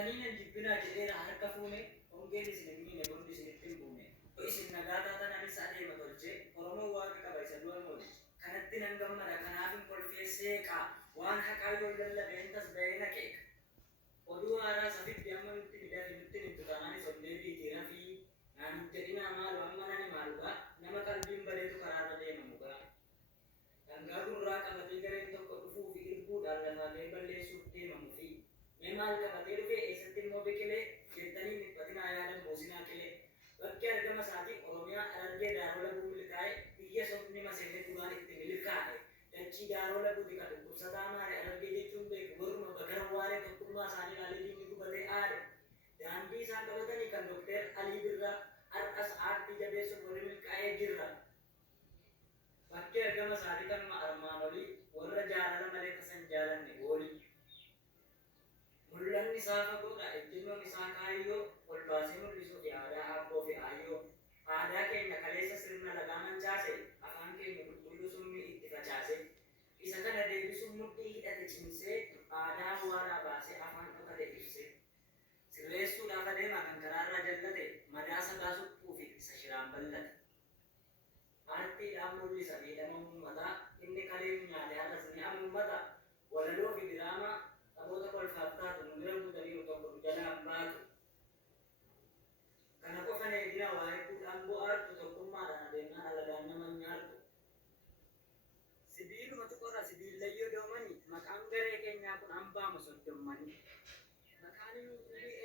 jettanii nan jibbinaa jedheera harka fuune hongeen isin hin miine bondi isin ittiin buune isin nagaataa tananis adeema tolchee oromoo waaqa qaba isa du'a moolche kanatti nan gammada kanaafin kolfee seeqaa waan haqaa yoo lallabeen tasba'ee naqeeqa oduu haaraa safitti amma nutti midhafi nutti nittu taanaanis ollee biitiira fi naanut jedhinaa maalu amma nani maalugaa nama qalbiin bareetu karaarra deemamugaa dhangaa gurraa qabatee gareen tokko dhufuu fi irbuudhaan lafaalee balleessuuf deemamu fi mee maal qabatee dhufe eessatti immoo biqilee jettanii dhiphatinaa yaadan boosinaa qilee bakki argama isaatiin oromiyaa Harargee Daaroo Laguu milkaa'e biyya sobni maseenee dhugaan itti milkaa'e dachii Daaroo Laguuti kan dhukkubsataa maare Harargee jechuun beeku warruma bakara waaree tokkummaa isaanii ilaalee diinni gubatee aade daandii isaan qabatanii kan Dookter Alii Birraa har'as aartii jabeessuuf warri milkaa'ee jirra. Bakki argama isaatii kanuma armaan olii warra jaalala malee tasan jaalanne goolii. Mul'anni isaa fagoodha ejjennoon isaa kaayyoo ol baasee mul'isuu fi aadaa abboo fi aayyoo. Aadaa keenya kaleessa sirna lagaa mancaase afaan keenya qulqulluu summii itti facaase. Isa kana deebisuun mudhii hidhate cimsee aadaa waaraa baasee afaan dhokate ibse. Sirreessuudhaaf adeema kan karaarraa jallate madaa sagaa suphuu fi isa shiraan ballate. Aartiidhaan mul'isa miidhama uummataa inni kaleen nyaate har'as ni hamuummata walaloo fi diraamaa saboota kolfaaf taatu nu bira guutanii tokko jalaan baatu. Kana qofan eegina waa hedduudhaan bu'aartu tokkummaadhaan adeemnaan alagaan nama nyaartu. Sibiilumatu qorra sibiillayyoo doomanii maqaan garee keenyaa kun hambaama soddommanii. Maqaan inni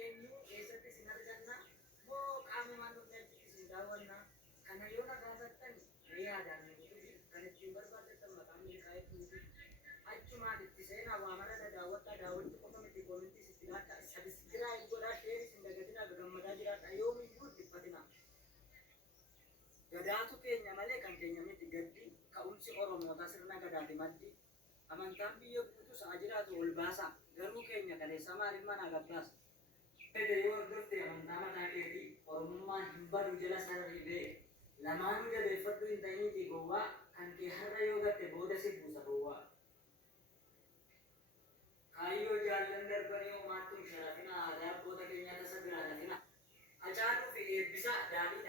eenyu eessatti isin arganna moo qaamamaan nuti achitti isin daawwanna. Kana yoo nagaasattan mee yaadaan nuti kan ittiin barbaaddattan maqaan milkaa'ee tuuti. Achumaan itti seenaa waamara daawwadhaa daawwachuu qofa miti koomintii sitti laata sabiskiraayib godhaa sheerii isin dagatinaa gammadaa jiraadha yoomiyyuu dhiphatina. Gadaatu keenya malee kan keenya miti gaddi ka'umsi Oromoota sirna gadaati maddi. Amantaan biyya guutuu sa'a jiraatu ol baasa garuu keenya kaleessa maaliif manaa gabbaasa. Fedhe yoo hordofte amantaa mataa keetii Oromummaan hin badu jala sararri bee lamaanuu jabeeffadhu hin ta'iniitii gowwaa kan kee har'a yoo gatte booda si buusa gowwaa. Kaayyoo jaallan darbanii homaattuu sharafina aadaa abboota keenyaa tasa biraa dafina. Haacaaluu fi eebbisaa daadhii